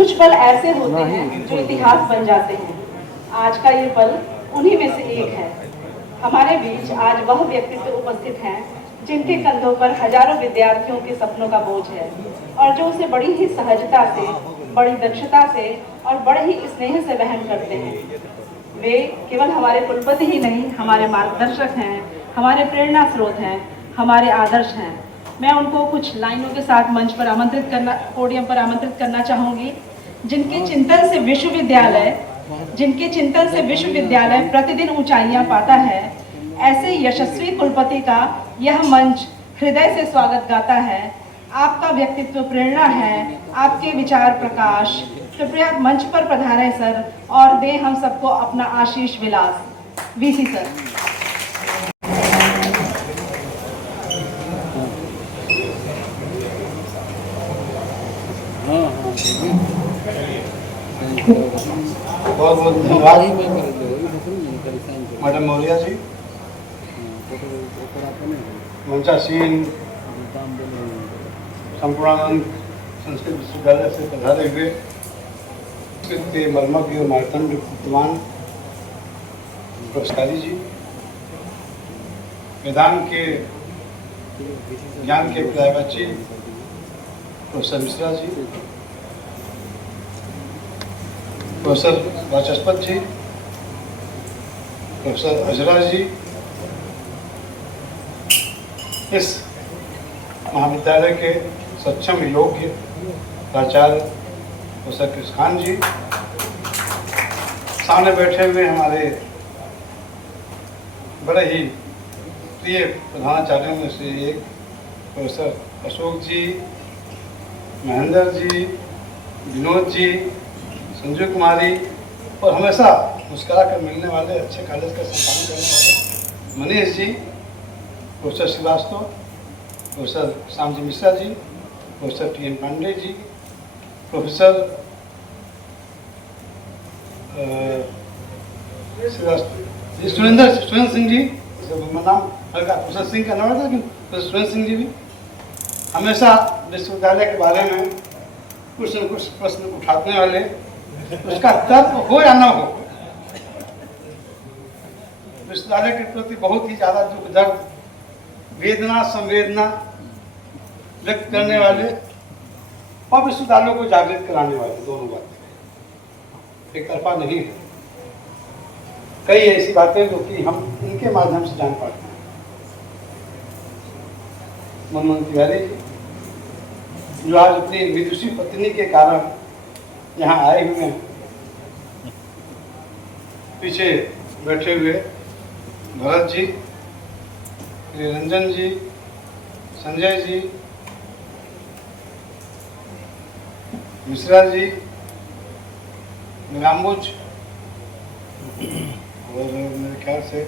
कुछ पल ऐसे होते हैं जो इतिहास बन जाते हैं। आज का ये पल उन्हीं में से एक है। हमारे बीच आज वह व्यक्तित्व उपस्थित हैं जिनके कंधों पर हजारों विद्यार्थियों के सपनों का बोझ है और जो उसे बड़ी ही सहजता से, बड़ी दक्षता से और बड़े ही स्नेह से वहन करते हैं। वे केवल हमारे कुलपति ही नहीं, हमारे मार्गदर्शक हैं, हमारे प्रेरणा स्रोत हैं, हमारे आदर्श हैं। मैं उनको कुछ लाइनों के साथ मंच पर पोडियम पर आमंत्रित करना चाहूँगी। जिनके चिंतन से विश्वविद्यालय प्रतिदिन ऊंचाइयां पाता है, ऐसे यशस्वी कुलपति का यह मंच हृदय से स्वागत गाता है। आपका व्यक्तित्व प्रेरणा है, आपके विचार प्रकाश। कृपया मंच पर पधारें सर और दें हम सबको अपना आशीष विलास। VC sir. बहुत बहुत धन्यवाद मैडम मौर्य जी, मंचासीन संपूर्णानंद संस्कृत विश्वविद्यालय से पधारे हुए संस्कृत के मर्मज्ञ और मार्तंड विद्वान प्रोफेसर जी, वेदांत के ज्ञान के पर्यायवाची प्रोफेसर मिश्रा जी, प्रोफेसर वाचस्पति जी, प्रोफेसर अजरा जी, इस महाविद्यालय के सक्षम योग्य प्राचार्य प्रोफेसर कृष्ण खान जी, सामने बैठे हुए हमारे बड़े ही प्रिय प्रधानाचार्यों में से एक प्रोफेसर अशोक जी, महेंद्र जी, विनोद जी, संजय कुमारी और हमेशा मुस्कुरा कर मिलने वाले, अच्छे कॉलेज का संचालन करने वाले Manish ji, professor Srivastava, professor Shyamji Mishra ji, professor T N Pandey ji, professor Surendra Singh ji, नाम हल्का प्रोफेसर सिंह का नाम था, लेकिन प्रोफेसर सुरेंद्र सिंह जी भी हमेशा विश्वविद्यालय के बारे में कुछ न कुछ प्रश्न उठाने वाले, उसका तर्क हो या ना हो, विश्वविद्यालय के प्रति बहुत ही ज्यादा दुख दर्द, वेदना संवेदना व्यक्त करने वाले और विश्वविद्यालयों को जागृत कराने वाले, दोनों बातें एक तरफा नहीं है। कई ऐसी बातें जो कि हम इनके माध्यम से जान पाते हैं। मनमोहन तिवारी जी जो आज अपनी विदुषी पत्नी के कारण यहाँ आए हुए हैं, पीछे बैठे हुए भरत जी, रंजन जी, संजय जी, मिश्रा जी, निराम्बुज और मेरे ख्याल से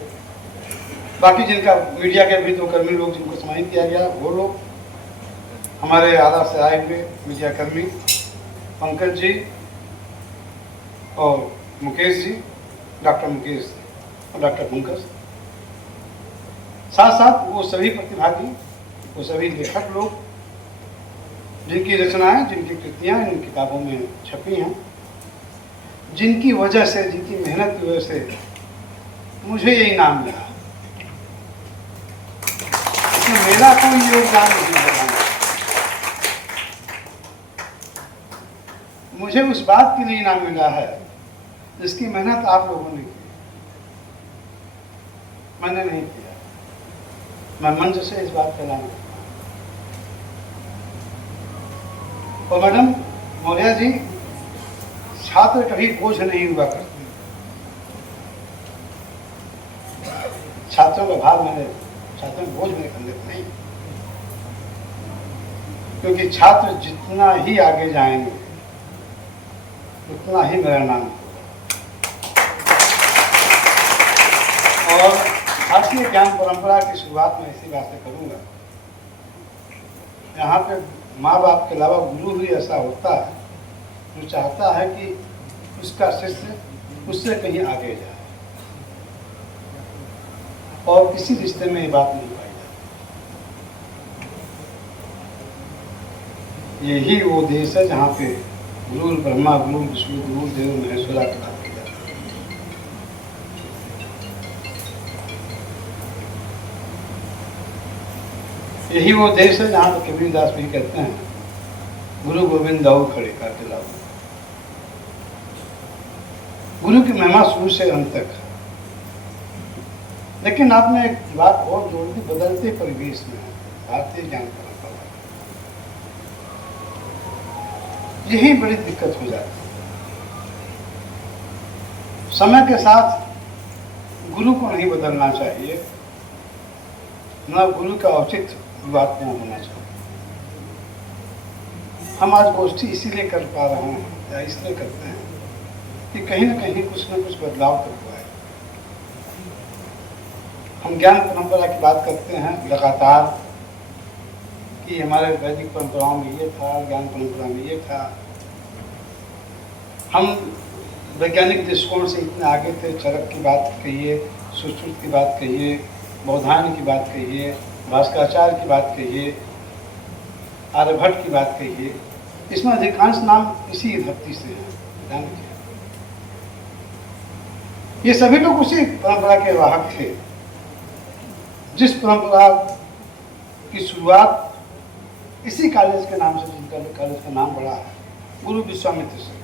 बाकी जिनका मीडिया के भी दो कर्मी लोग जिनको सम्मानित किया गया, वो लोग हमारे आला से आए हुए मीडिया कर्मी पंकज जी और मुकेश जी, डॉक्टर मुकेश और डॉक्टर पंकज, साथ साथ वो सभी प्रतिभागी, वो सभी लेखक लोग जिनकी रचनाएं, जिनकी कृतियां इन किताबों में छपी हैं, जिनकी वजह से, जिनकी मेहनत की वजह से मुझे ये इनाम मिला। इसमें मेरा कोई योगदान नहीं है, मुझे उस बात के लिए इनाम मिला है जिसकी मेहनत आप लोगों ने की, मैंने नहीं किया। मैं मंच से इस बात का ऐलान करता हूं। और मैडम मौर्य जी, छात्र कभी बोझ नहीं हुआ करते। छात्रों का भाव मैंने, छात्रों का बोझ मेरे कंधे पर नहीं, क्योंकि छात्र जितना ही आगे जाएंगे उतना ही मेरा नाम होगा। और भारतीय ज्ञान परंपरा की शुरुआत में इसी बात से करूंगा, यहाँ पे माँ बाप के अलावा गुरु भी ऐसा होता है जो चाहता है कि उसका शिष्य उससे कहीं आगे जाए, और किसी रिश्ते में ये बात नहीं पाई जाती। यही वो देश है जहाँ पे गुरु ब्रह्मा गुरु विष्णु गुरु देव महेश्वरा की बात की जाती है। यही वो देश है जहाँ कबीरदास भी कहते हैं गुरु गोविंद दाऊ खड़े करके लाओ। गुरु की महिमा शुरू से अंत तक। लेकिन आपने एक बात और जोड़ दी, बदलते परिवेश में भारतीय ज्ञान परंपरा, यही बड़ी दिक्कत हो जाती है। समय के साथ गुरु को नहीं बदलना चाहिए, न गुरु का औचित्य विवादपूर्ण होना चाहिए। हम आज गोष्ठी इसीलिए कर पा रहे हैं या इसलिए करते हैं कि कहीं न कहीं कुछ न कुछ बदलाव तो हुआ है। हम ज्ञान परंपरा की बात करते हैं लगातार कि हमारे वैदिक परंपराओं में ये था, ज्ञान परंपरा में ये था। हम वैज्ञानिक दृष्टिकोण से इतने आगे थे, चरक की बात कहिए, सुश्रुत की बात कहिए, बौधायन की बात कहिए, भास्कराचार्य की बात कहिए, आर्यभट्ट की बात कहिए, इसमें अधिकांश नाम इसी धरती से हैं। ध्यान रखिए, ये सभी लोग उसी परंपरा के वाहक थे जिस परंपरा की शुरुआत इसी कॉलेज के नाम से, जिनका कॉलेज का नाम बड़ा है, गुरु विश्वामित्र से।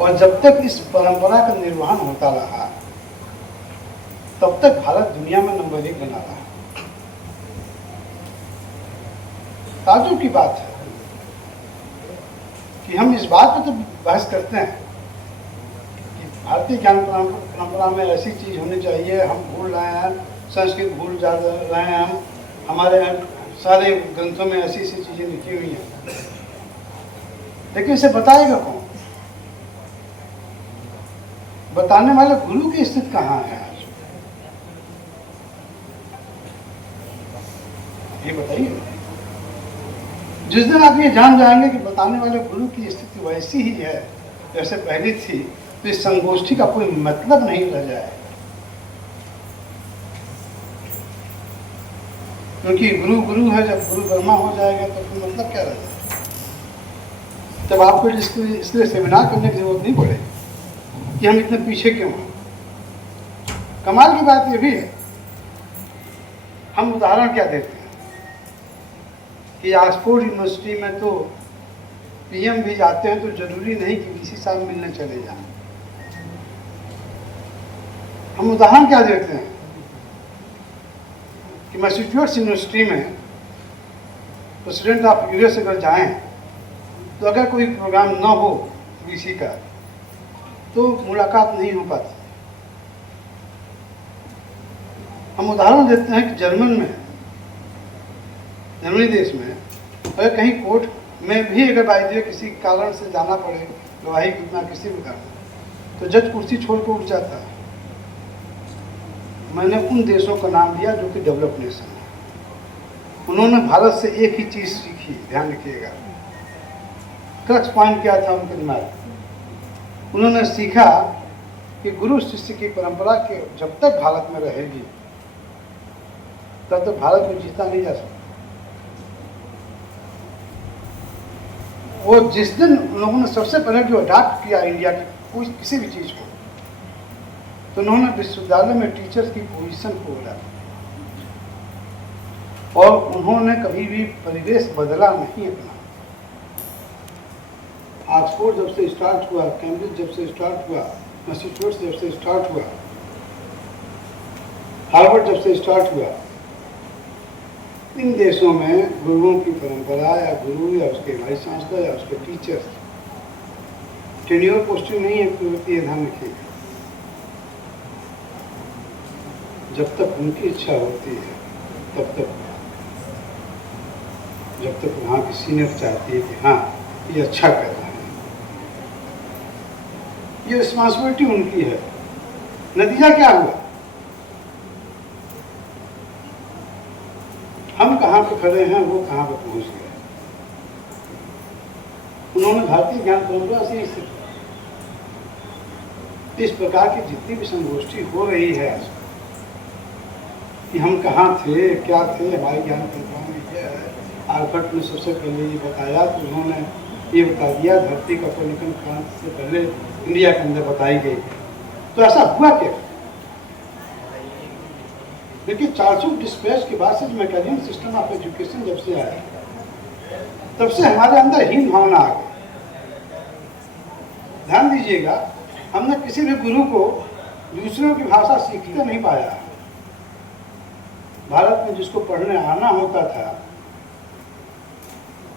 और जब तक इस परंपरा का निर्वहन होता रहा तब तक भारत दुनिया में नंबर 1 बना रहा। ताज्जुब की बात है कि हम इस बात पर तो बहस करते हैं कि भारतीय ज्ञान परंपरा में ऐसी चीज होनी चाहिए, हम भूल रहे हैं, संस्कृत भूल जा रहे हैं, हम हमारे सारे ग्रंथों में ऐसी ऐसी चीजें लिखी हुई हैं, लेकिन इसे बताएगा कौन? बताने वाले गुरु की स्थिति कहाँ है आज, ये बताइए। जिस दिन आप ये जान जाएंगे कि बताने वाले गुरु की स्थिति वैसी ही है जैसे पहले थी, तो इस संगोष्ठी का कोई मतलब नहीं रह जाए। क्योंकि गुरु गुरु है, जब गुरु ब्रह्मा हो जाएगा तो फिर मतलब क्या रह जाएगा। तब आपको इसलिए सेमिनार करने की जरूरत नहीं पड़ेगी कि हम इतने पीछे क्यों हैं। कमाल की बात यह भी है, हम उदाहरण क्या देते हैं कि ऑक्सफोर्ड यूनिवर्सिटी में तो पीएम भी जाते हैं तो जरूरी नहीं कि वीसी साहब मिलने चले जाएं। हम उदाहरण क्या देते हैं कि मैसेच्यूसेट्स यूनिवर्सिटी में प्रेसिडेंट ऑफ यूएस अगर जाएं तो अगर कोई प्रोग्राम न हो वीसी का तो मुलाकात नहीं हो पाती। हम उदाहरण देते हैं कि जर्मनी देश में अगर कहीं कोर्ट में भी अगर बाइदिए किसी कारण से जाना पड़े, गवाही कितना किसी भी कारण, तो जज कुर्सी छोड़ कर उठ जाता है। मैंने उन देशों का नाम लिया जो कि डेवलप नेशन है। उन्होंने भारत से एक ही चीज सीखी, ध्यान रखिएगा, क्रक्स पॉइंट क्या था उनके दिमाग। उन्होंने सीखा कि गुरु शिष्य की परंपरा के जब तक भारत में रहेगी तब तक भारत में जीता नहीं जा सकता। वो जिस दिन लोगों ने सबसे पहले जो अडॉप्ट किया इंडिया की किसी भी चीज को, तो उन्होंने विश्वविद्यालय में टीचर्स की पोजीशन को बोला और उन्होंने कभी भी परिवेश बदला नहीं अपना। ऑक्सफोर्ड जब से स्टार्ट हुआ, कैम्ब्रिज जब से स्टार्ट हुआ, मैसेच्यूसेट्स जब से स्टार्ट हुआ, हार्वर्ड जब से स्टार्ट हुआ, इन देशों में गुरुओं की परंपरा या गुरु या उसके वाइस चांसलर या उसके टीचर्स टेन्योर पोस्टिंग नहीं है, ये ध्यान रखिएगा। जब तक उनकी इच्छा होती है तब तक, जब तक वहाँ की सीनियर चाहती है कि हाँ ये अच्छा कर रहा है, ये रिस्पॉन्सिबिलिटी उनकी है। नतीजा क्या हुआ? हम कहाँ पे खड़े हैं, वो कहाँ पे पहुँच गए। उन्होंने भारतीय ज्ञान परंपरा से इस प्रकार की जितनी भी संगोष्ठी हो रही है कि हम कहाँ थे, क्या थे, हमारी ज्ञान परंपरा में क्या है, आर्यभट्ट ने सबसे पहले ये बताया, तो उन्होंने ये बता दिया धरती का परिकन क्रांति से पहले इंडिया के अंदर बताई गई। तो ऐसा हुआ क्या? देखिए, चार्ल्स डिस्पेच के बाद से मैकेनियन सिस्टम ऑफ एजुकेशन जब से आया, तब से हमारे अंदर हीन भावना आ गई। ध्यान दीजिएगा, हमने किसी भी गुरु को दूसरों की भाषा सीखते नहीं पाया। भारत में जिसको पढ़ने आना होता था,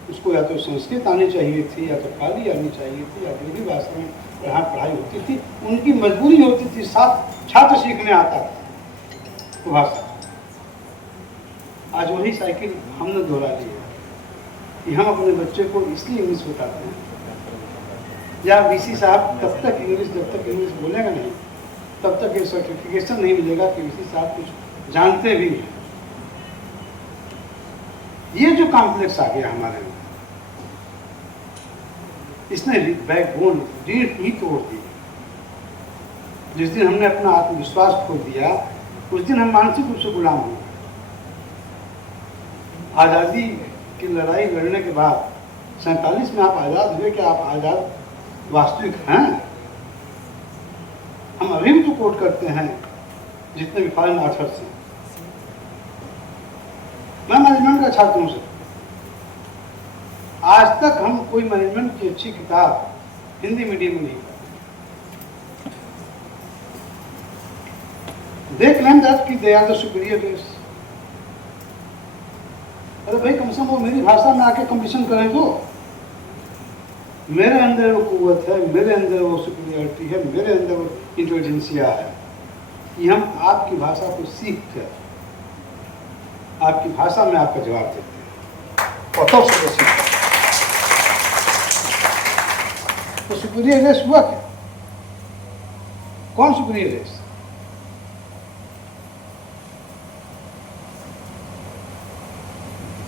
उसको या तो संस्कृत आनी चाहिए थी, या तो पाली आनी चाहिए थी, या हिंदी भाषा में पढ़ाई होती थी। उनकी मजबूरी होती थी, साथ छात्र सीखने आता था भाषा। आज वही साइकिल हमने दोहरा ली है कि हम अपने बच्चे को इसलिए इंग्लिश बताते हैं, या वीसी साहब जब तक इंग्लिश बोलेगा नहीं, तब तक ये सर्टिफिकेशन नहीं मिलेगा कि वीसी साहब कुछ जानते भी हैं। ये जो कॉम्प्लेक्स आ गया हमारे में, इसने बैकबोन रीढ़ ही तोड़ दी। जिस दिन हमने अपना आत्मविश्वास खो दिया, उस दिन हम मानसिक रूप से गुलाम हो गए। आज़ादी की लड़ाई लड़ने के बाद 47 में आप आज़ाद हुए, क्या आप आज़ाद वास्तविक हैं? हम अभी भी तो कोट करते हैं जितने भी फॉरेन ऑथर्स हैं। मैं मैनेजमेंट का छात्र हूं, आज तक हम कोई मैनेजमेंट की अच्छी किताब हिंदी मीडियम में नहीं पढ़ी। देख लें दैट कि they are the superior race. अरे भाई, कम से कम वो मेरी भाषा में आके कंपटीशन करें तो। मेरे अंदर वो कुव्वत है, मेरे अंदर वो सुपीरियरिटी है, मेरे अंदर वो इंटेलिजेंसिया है कि हम आपकी भाषा को सीख कर आपकी भाषा में आपका जवाब देते हैं और तब से सीखते हैं। तो सुपीरियर रेस हुआ क्या? कौन सुपीरियर रेस?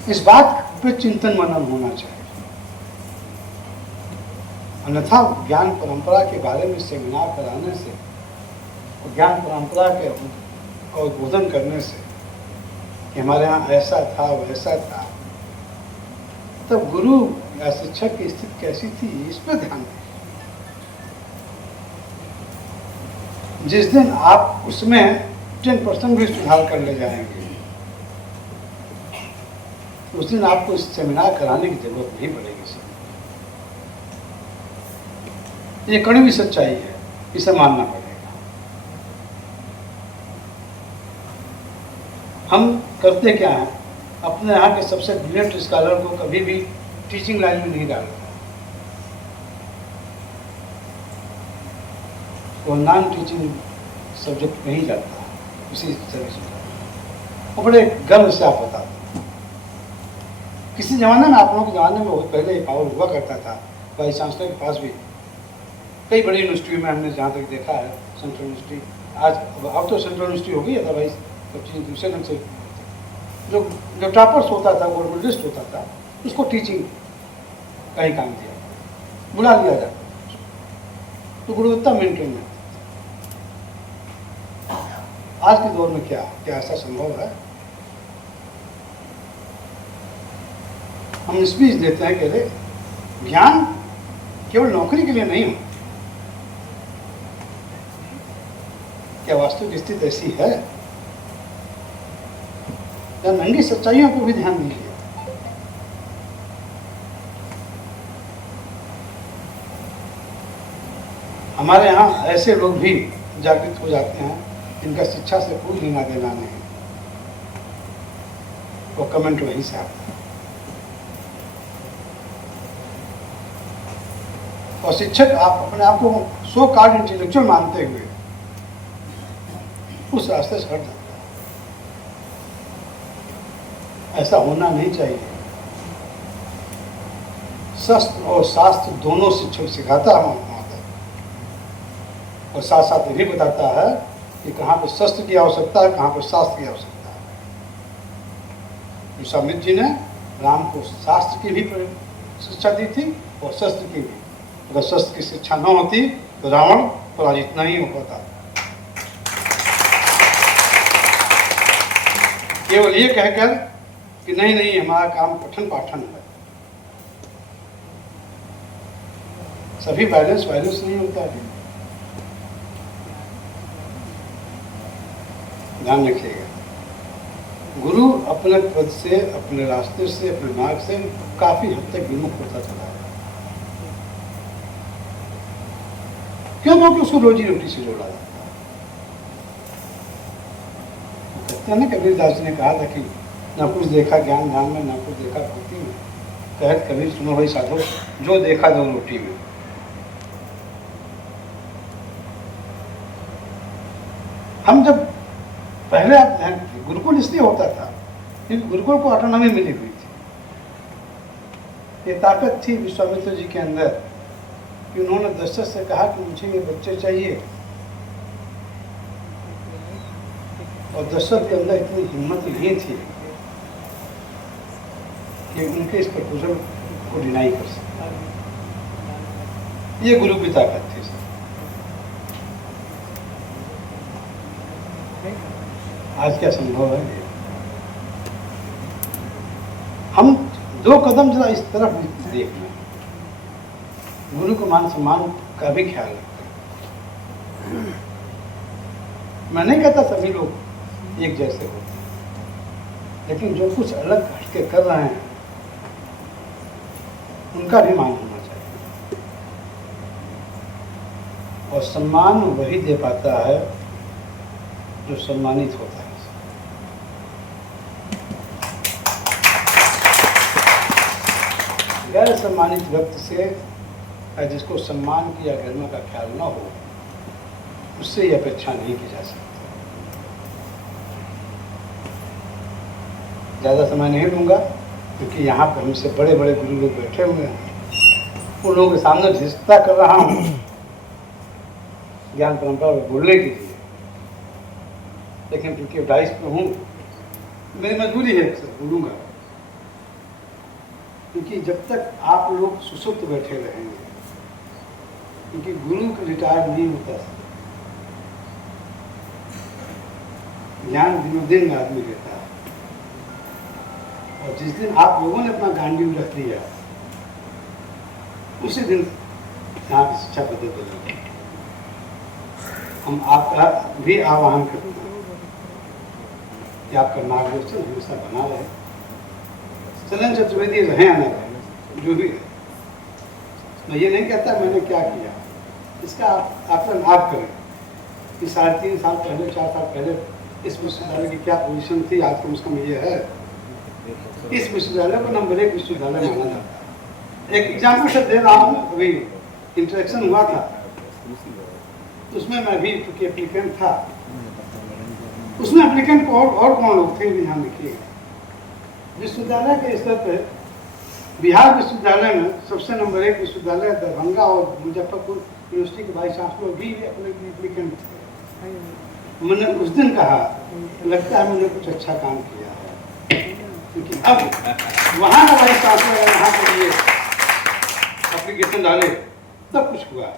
इस बात पे चिंतन मनन होना चाहिए। अन्यथा ज्ञान परंपरा के बारे में सेमिनार कराने से और ज्ञान परंपरा के उद्बोधन करने से कि हमारे यहाँ ऐसा था वैसा था, तब गुरु या शिक्षक की स्थिति कैसी थी, इस पर ध्यान दें। जिस दिन आप उसमें 10% भी सुधार कर ले जाएंगे, उस दिन आपको इस सेमिनार कराने की जरूरत नहीं पड़ेगी। ये कड़वी सच्चाई है, इसे मानना पड़ेगा। हम करते क्या हैं, अपने यहाँ के सबसे ब्रिलियंट स्कॉलर को कभी भी टीचिंग लाइन में नहीं डालते। वो नॉन टीचिंग सब्जेक्ट में ही जाता है, उसी सर्विस में। वो बड़े गर्व से आप बताते हैं। किसी जमाने में, आप लोगों के जमाने में बहुत पहले पावर हुआ करता था, वाइस चांसलर के पास भी कई बड़ी यूनिवर्सिटी में हमने जहाँ तक देखा है, सेंट्रल यूनिवर्सिटी, आज अब तो सेंट्रल यूनिवर्सिटी हो गई, अदरवाइज सब चीज़ दूसरे ढंग से। जो टॉपर्स होता था, गोल्ड मेडलिस्ट होता था, उसको टीचिंग का ही काम दिया, बुला लिया जाता, तो गुणवत्ता मेंटेन में। आज के दौर में क्या ऐसा संभव है? हम स्पीच देते हैं कि अरे ज्ञान केवल नौकरी के लिए नहीं हो। क्या वास्तविक स्थिति ऐसी है? या नंगी सच्चाइयों को भी ध्यान दीजिए। हमारे यहाँ ऐसे लोग भी जागृत हो जाते हैं जिनका शिक्षा से कोई लेना देना नहीं, वो कमेंट वहीं से आता है। और शिक्षक आप अपने आप को सो कॉल्ड इंटेलेक्चुअल मानते हुए उस रास्ते से हट जाता है। ऐसा होना नहीं चाहिए। शस्त्र और शास्त्र दोनों शिक्षक सिखाता है और साथ साथ ये भी बताता है कि कहाँ पर शस्त्र की आवश्यकता है, कहाँ पर शास्त्र की आवश्यकता है। विश्वामित्र जी ने राम को शास्त्र की भी शिक्षा दी थी और शस्त्र की भी। अगर शस्त्र की शिक्षा न होती तो रावण पराजित नहीं हो पाता। केवल ये कहकर कि नहीं हमारा काम पठन पाठन है। सभी वायलेंस नहीं होता है। ध्यान रखिएगा, गुरु अपने पद से, अपने रास्ते से, अपने मार्ग से काफी हद तक विमुख होता चला है। क्यों? क्योंकि उसको रोजी रोटी से जोड़ा जाता है। कहते हैं ना, कबीरदास जी ने कहा था कि न कुछ देखा ज्ञान ध्यान में, न कुछ देखा भक्ति में। कहत कबीर सुनो भाई साधो, जो देखा दो रोटी में। हम जब पहले गुरुकुल इसलिए होता था क्योंकि गुरुकुल को ऑटोनॉमी मिली हुई थी। ये ताकत थी विश्वामित्र जी के अंदर कि उन्होंने दशरथ से कहा कि मुझे ये बच्चे चाहिए, और दशरथ के अंदर इतनी हिम्मत नहीं थी कि उनके इस प्रपोजल को डिनाई कर सके। ये गुरु की ताकत थी। आज क्या संभव है? हम दो कदम जरा इस तरफ देखना, गुरु को मान सम्मान का भी ख्याल रखते हैं। मैं नहीं कहता सभी लोग एक जैसे होते हैं, लेकिन जो कुछ अलग हटके कर रहे हैं उनका भी मान होना चाहिए। और सम्मान वही दे पाता है जो सम्मानित होता है। गैर सम्मानित व्यक्ति से, जिसको सम्मान की या गरिमा का ख्याल न हो, उससे ये अपेक्षा नहीं की जा सकती। ज़्यादा समय नहीं लूँगा क्योंकि यहाँ पर हमसे बड़े बड़े गुरु लोग बैठे हुए हैं। उन लोगों के सामने झिझकता कर रहा हूँ ज्ञान परंपरा में बोलने के लिए, लेकिन क्योंकि डाइस पे हूँ, मेरी मजबूरी है सर, बोलूँगा। क्योंकि जब तक आप लोग सुसुप्त बैठे रहेंगे, क्योंकि गुरु का रिटायर नहीं होता, ज्ञान दिनों दिन आदमी लेता है। और जिस दिन आप लोगों ने अपना गांडीव रख लिया, उसी दिन यहाँ की शिक्षा बदल बदल। हम आपका भी आह्वान करते हैं कि आपका मार्गदर्शन हमेशा बना रहे। चलन चतुर्वेदी रहे या न रहे, जो भी है, मैं ये नहीं कहता मैंने क्या किया, इसका आकलन आप करें कि 3.5 साल पहले, 4 साल पहले इस विश्वविद्यालय की क्या पोजीशन थी, आज कम से कम ये है। इस विश्वविद्यालय को नंबर 1 विश्वविद्यालय माना जाता है। एक एग्जाम्पल से दे रहा हूँ, अभी इंटरेक्शन हुआ था, उसमें मैं भी क्योंकि एप्लीकेंट था, उसमें एप्लीकेंट को और कौन लोग थे ध्यान रखिएगा। विश्वविद्यालय के स्तर पर बिहार विश्वविद्यालय में सबसे नंबर 1 विश्वविद्यालय दरभंगा और मुजफ्फरपुर यूनिवर्सिटी के वाइस चांसलर भी अपने एप्लीकेंट थे। मैंने उस दिन कहा, लगता है मैंने कुछ अच्छा काम किया है, क्योंकि अब वहाँ का वाइस चांसलर यहाँ के लिए एप्लीकेशन डाले तब कुछ हुआ।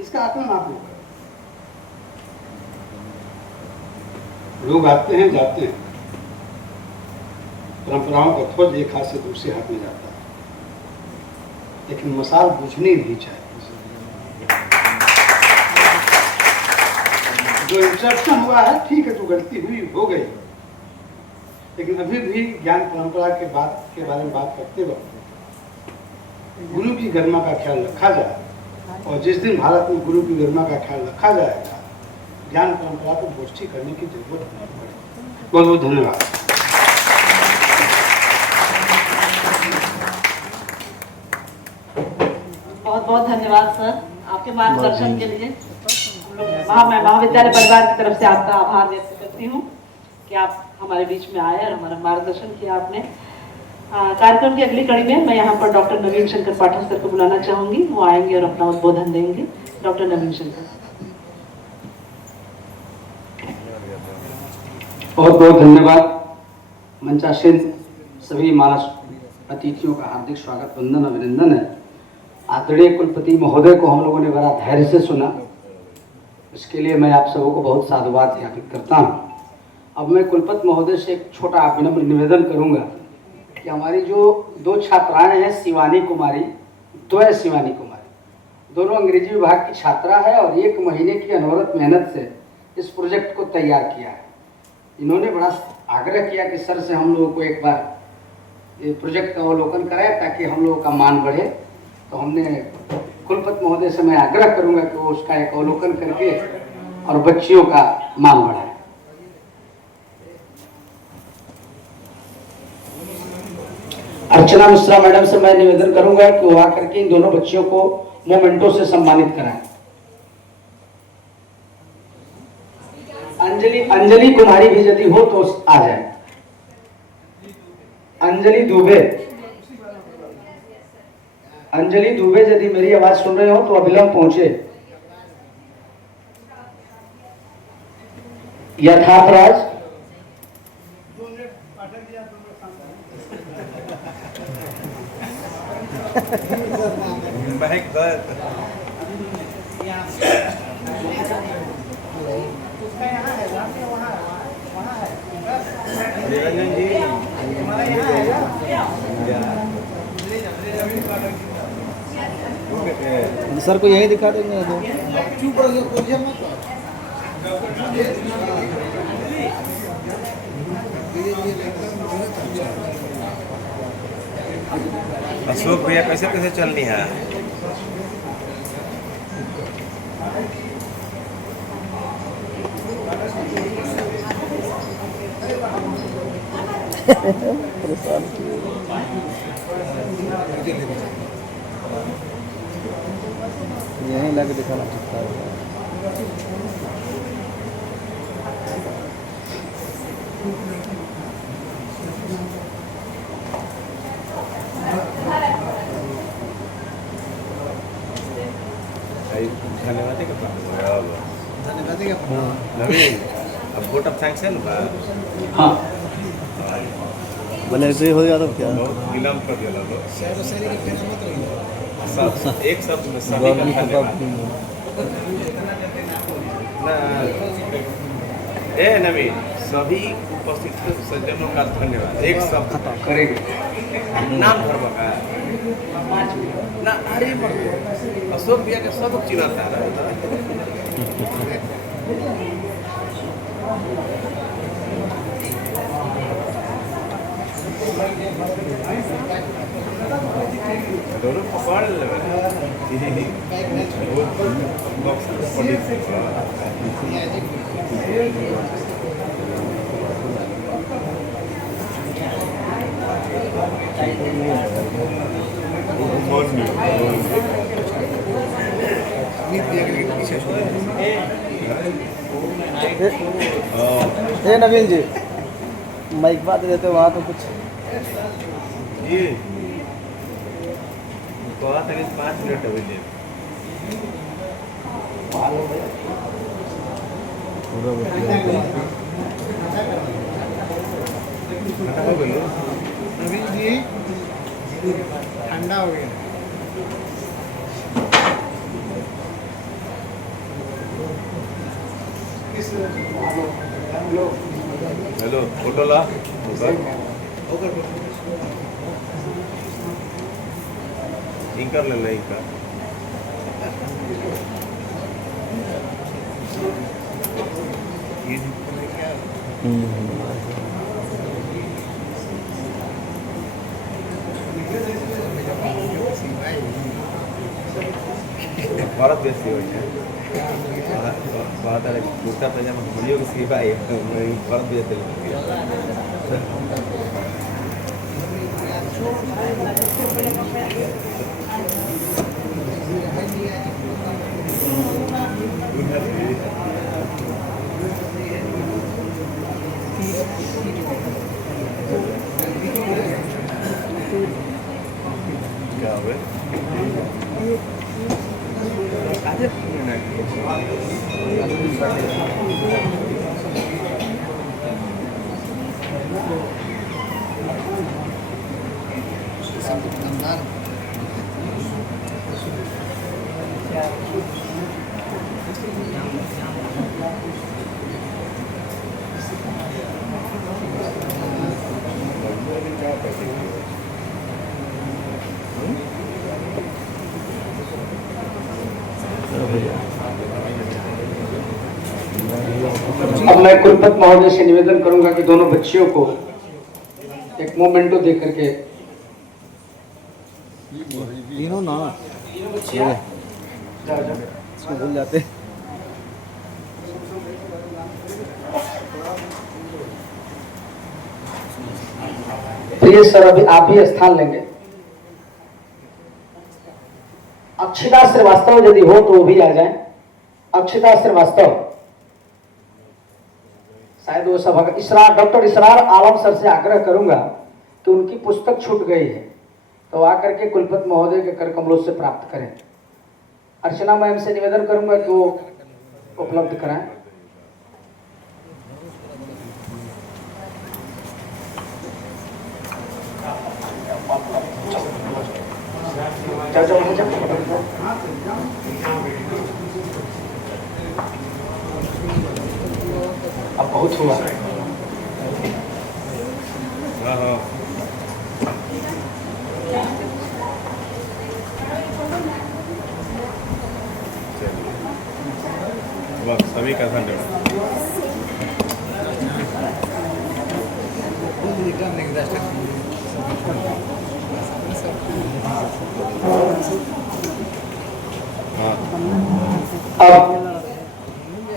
इसका आकलन आप लोग करें। लोग आते हैं जाते हैं, परंपराओं का ध्वज एक हाथ से दूसरे हाथ में जाता है, लेकिन मसाल बुझनी नहीं चाहिए। जो इंटरप्शन हुआ है ठीक है, जो गलती हुई हो गई, लेकिन अभी भी ज्ञान परंपरा के बारे में बात करते वक्त गुरु की गरिमा का ख्याल रखा जाए। और जिस दिन भारत में गुरु की गरिमा का ख्याल रखा जाएगा, ज्ञान परंपरा को गोष्ठी करने की जरूरत नहीं पड़ेगी। बहुत बहुत धन्यवाद। बहुत बहुत धन्यवाद सर, आपके मार्गदर्शन के लिए। मैं महाविद्यालय परिवार की तरफ से आपका आभार व्यक्त करती हूँ कि आप हमारे बीच में आए और हमारा मार्गदर्शन किया आपने। कार्यक्रम की अगली कड़ी में मैं यहाँ पर डॉक्टर नवीन शंकर पाठक सर को बुलाना चाहूंगी। वो आएंगे और अपना उद्बोधन देंगे। डॉक्टर नवीन शंकर। बहुत बहुत धन्यवाद। मंचासीन सभी मानस अतिथियों का हार्दिक स्वागत, वंदन, अभिनंदन है। आदरणीय कुलपति महोदय को हम लोगों ने बड़ा धैर्य से सुना, इसके लिए मैं आप सबों को बहुत साधुवाद ज्ञापित करता हूँ। अब मैं कुलपति महोदय से एक छोटा विनम्र निवेदन करूंगा कि हमारी जो 2 छात्राएं हैं शिवानी कुमारी, द्वय शिवानी कुमारी, दोनों अंग्रेजी विभाग की छात्रा है और 1 महीने की अनवरत मेहनत से इस प्रोजेक्ट को तैयार किया है। इन्होंने बड़ा आग्रह किया कि सर से हम लोगों को एक बार ये प्रोजेक्ट का अवलोकन कराए ताकि हम लोगों का मान बढ़े। तो हमने कुलपति महोदय से मैं आग्रह करूंगा कि वो उसका एक अवलोकन करके और बच्चियों का मान बढ़ाए। अर्चना मिश्रा मैडम से मैं निवेदन करूंगा कि वो आकर के इन दोनों बच्चियों को मोमेंटो से सम्मानित कराएं। अंजलि कुमारी भी यदि हो तो आ जाए। अंजलि दुबे यदि मेरी आवाज सुन रहे हो तो अविलंब पहुंचे। यथार्थराज, सर को यही दिखा देंगे तो अशोक भैया कैसे कैसे चलनी है? यहीं लाके दिखाना पड़ता है। धन्यवाद नवीन, अब वोट ऑफ सैंक्शन बा। हाँ बोले ऐसे ही हो गया तो क्या बहुत विलम्ब कर दिया लोग। सब एक शब्द में सभी का धन्यवाद। ना ए नवीन, सभी उपस्थित सज्जनों का धन्यवाद। एक शब्द करेंगे। नाम धर्म का ना, अरे अशोक भैया के सब चिन्ह था। दोनों पकड़ ले ये नवीन जी माइक बात देते वहाँ तो कुछ जी बहुत 5 मिनट अभी नवीन जी ठंडा हो गया। हेलो फोटो ला इंकर ले इंकर भारत देश की वजह बहुत कुर्ता पैजामा वीडियो की सेवा है भारत देश क्या हुआ अब मैं कुलपति महोदय से निवेदन करूंगा कि दोनों बच्चियों को एक मोमेंटो दे करके तीनों ना इसको भूल जाते। प्रिय सर, अभी आप भी स्थान लेंगे। अक्षिता श्रीवास्तव यदि हो तो वो भी आ जाए। अक्षिता श्रीवास्तव, शायद वो सभा डॉक्टर इसरार आलम सर से आग्रह करूंगा कि उनकी पुस्तक छूट गई है तो आकर के कुलपति महोदय के कर कमलों से प्राप्त करें। अर्चना मैम से निवेदन करूंगा कि वो उपलब्ध कराएं। अब बहुत हुआ। सभी का धन्यवाद।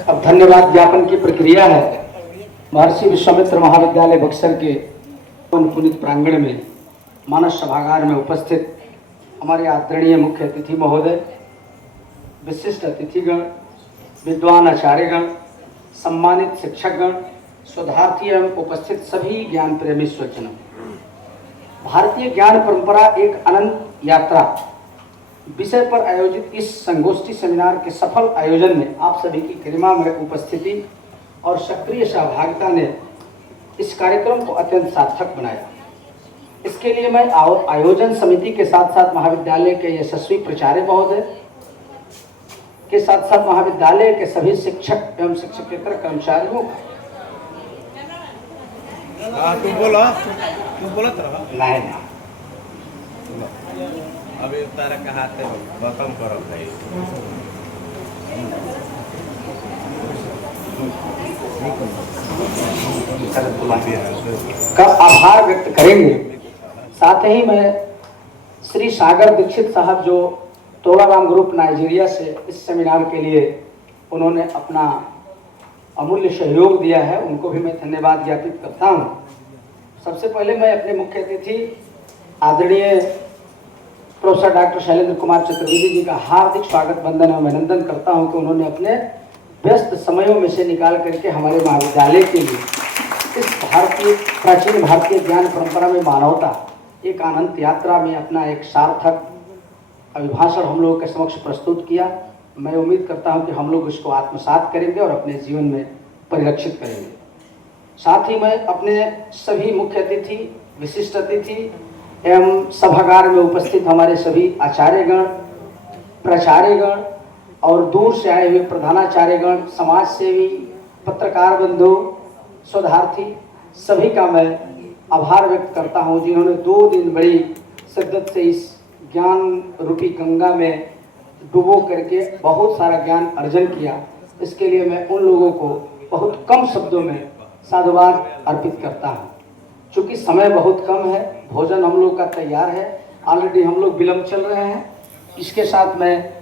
अब धन्यवाद ज्ञापन की प्रक्रिया है। महर्षि विश्वामित्र महाविद्यालय बक्सर के पुनित प्रांगण में मानस सभागार में उपस्थित हमारे आदरणीय मुख्य अतिथि महोदय, विशिष्ट अतिथिगण, विद्वान आचार्यगण, सम्मानित शिक्षकगण, शोधार्थी एवं उपस्थित सभी ज्ञान प्रेमी स्वजनों, भारतीय ज्ञान परंपरा एक अनंत यात्रा विषय पर आयोजित इस संगोष्ठी सेमिनार के सफल आयोजन में आप सभी की गरिमा में उपस्थिति और सक्रिय सहभागिता ने इस कार्यक्रम को अत्यंत सार्थक बनाया। इसके लिए मैं आयोजन समिति के साथ साथ महाविद्यालय के यशस्वी प्राचार्य महोदय के साथ साथ महाविद्यालय के सभी शिक्षक एवं शिक्षकेतर कर्मचारियों तू बोला था नहीं अभी तारा कहा थे खत्म करो भाई। का आभार व्यक्त करेंगे। साथ ही मैं श्री सागर दीक्षित साहब जो तोलाराम ग्रुप नाइजीरिया से इस सेमिनार के लिए उन्होंने अपना अमूल्य सहयोग दिया है, उनको भी मैं धन्यवाद ज्ञापित करता हूँ। सबसे पहले मैं अपने मुख्य अतिथि आदरणीय प्रोफेसर डॉक्टर शैलेंद्र कुमार चतुर्वेदी जी का हार्दिक स्वागत वंदन एवं अभिनंदन करता हूं कि उन्होंने अपने व्यस्त समयों में से निकाल करके हमारे महाविद्यालय के लिए इस प्राचीन भारतीय ज्ञान परंपरा में मानवता एक अनंत यात्रा में अपना एक सार्थक अभिभाषण हम लोगों के समक्ष प्रस्तुत किया। मैं उम्मीद करता हूं कि हम लोग इसको आत्मसात करेंगे और अपने जीवन में परिलक्षित करेंगे। साथ ही मैं अपने सभी मुख्य अतिथि, विशिष्ट अतिथि एवं सभागार में उपस्थित हमारे सभी आचार्यगण, प्राचार्यगण और दूर से आए हुए प्रधानाचार्यगण, समाज सेवी, पत्रकार बंधु, शोधार्थी सभी का मैं आभार व्यक्त करता हूं जिन्होंने 2 दिन बड़ी शिद्दत से इस ज्ञान रूपी गंगा में डुबो करके बहुत सारा ज्ञान अर्जन किया। इसके लिए मैं उन लोगों को बहुत कम शब्दों में साधुवाद अर्पित करता हूँ। चूँकि समय बहुत कम है, भोजन हम लोग का तैयार है, ऑलरेडी हम लोग विलम्ब चल रहे हैं। इसके साथ मैं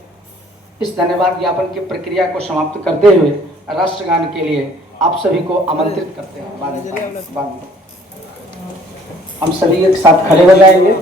इस धन्यवाद ज्ञापन की प्रक्रिया को समाप्त करते हुए राष्ट्रगान के लिए आप सभी को आमंत्रित करते हैं। बाद में हम सभी एक साथ खड़े हो जाएंगे।